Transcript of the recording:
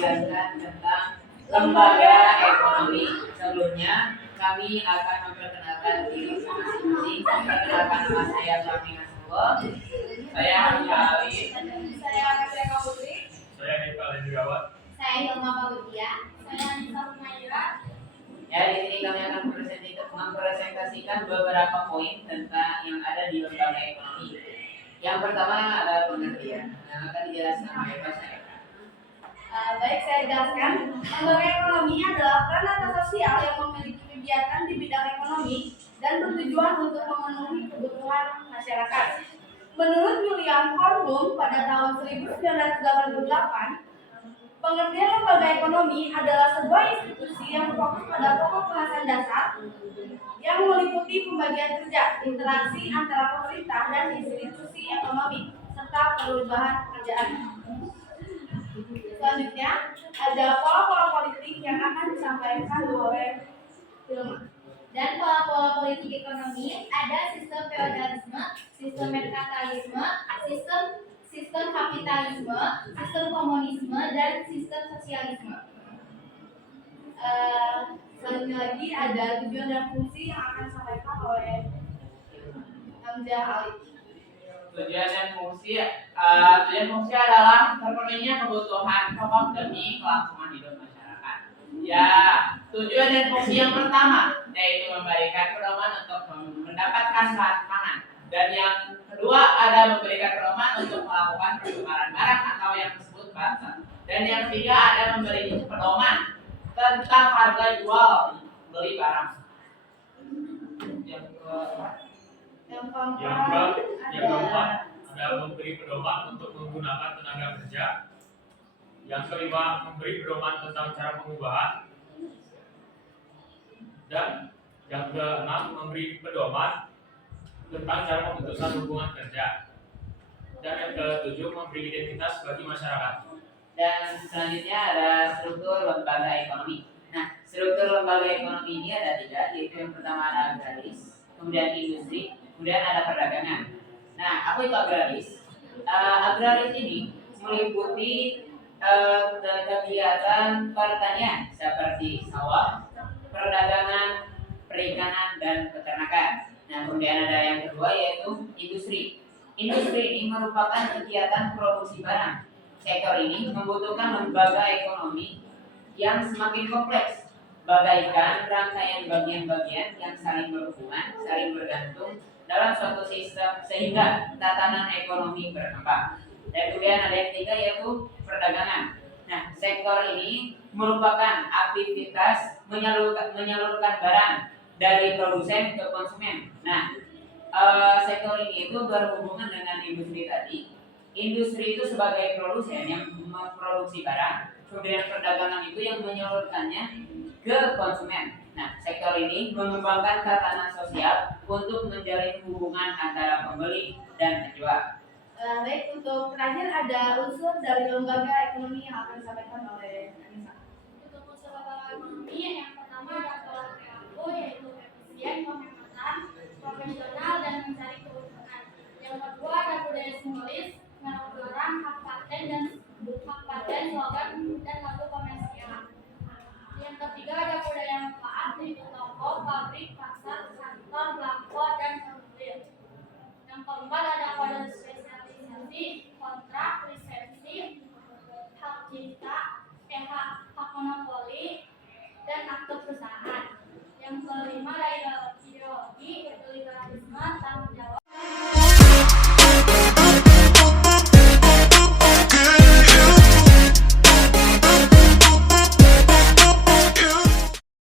menjelaskan tentang lembaga ekonomi. Sebelumnya kami akan memperkenalkan diri masing-masing. Perkenalkan nama saya Fahmi Nasrullah. Saya Hamzah Ali. Saya Rebecca Putri. Saya Nifal Indriawat. Saya Hilma Bagutia. Saya Anissa Humaira. Ya, di sini kami akan mempresentasikan beberapa poin tentang yang ada di lembaga ekonomi. Yang pertama adalah pengertian yang akan dijelaskan oleh Pak saya. Baik, saya jelaskan. Lembaga ekonomi adalah peran sosial yang memiliki kegiatan di bidang ekonomi dan bertujuan untuk memenuhi kebutuhan masyarakat. Menurut William Cornblum pada tahun 1988, pengertian lembaga ekonomi adalah sebuah institusi yang berfokus pada pokok bahasan dasar yang meliputi pembagian kerja, interaksi antara pemerintah dan institusi ekonomi, serta perubahan pekerjaan. Selanjutnya, ada pola-pola politik yang akan disampaikan oleh Hilma. Dan pola-pola politik ekonomi ada sistem feodalisme, sistem merkantilisme, sistem kapitalisme, sistem komunisme, dan sistem sosialisme. Selanjutnya lagi ada tujuan dan fungsi yang akan disampaikan oleh Hamzah Ali. Tujuan dan fungsi adalah terpenuhinya kebutuhan pokok demi kelangsungan hidup masyarakat. Ya, tujuan dan fungsi yang pertama yaitu memberikan pedoman untuk mendapatkan bahan pangan, dan yang kedua ada memberikan pedoman untuk melakukan pertukaran barang atau yang disebut barter, dan yang ketiga ada memberi pedoman tentang harga jual beli barang. Yang keempat adalah memberi pedoman untuk menggunakan tenaga kerja. Yang kelima, memberi pedoman tentang cara pengubahan. Dan yang keenam, memberi pedoman tentang cara pemutusan hubungan kerja. Dan yang ketujuh, memberi identitas bagi masyarakat. Dan selanjutnya ada struktur lembaga ekonomi. Nah, struktur lembaga ekonomi ini ada tiga, yaitu yang pertama ada agraris, kemudian industri, kemudian ada perdagangan. Nah, apa itu agraris? Agraris ini meliputi kegiatan pertanian seperti sawah, perdagangan, perikanan, dan peternakan. Nah, kemudian ada yang kedua yaitu industri. Industri ini merupakan kegiatan produksi barang. Sektor ini membutuhkan lembaga ekonomi yang semakin kompleks, bagaikan rangkaian bagian-bagian yang saling berhubungan, saling bergantung dalam suatu sistem sehingga tatanan ekonomi berkembang. Dan kemudian ada yang ketiga yaitu perdagangan. Nah, sektor ini merupakan aktivitas menyalurkan barang dari produsen ke konsumen. Nah, sektor ini itu berhubungan dengan industri tadi. Industri itu sebagai produsen yang memproduksi barang, kemudian perdagangan itu yang menyalurkannya ke konsumen. Nah, sektor ini mengembangkan tatanan sosial untuk menjalin hubungan antara pembeli dan penjual. Baik, untuk terakhir ada unsur dari lembaga ekonomi yang akan disampaikan oleh Anissa. Untuk unsur lembaga ekonomi yang pertama ada pola perilaku, yaitu efisien, pemehatan, profesional, dan mencari keuntungan. Yang kedua ada budaya simbolis, merek barang, hak paten, slogan, dan lagu komersial. Yang ketiga ada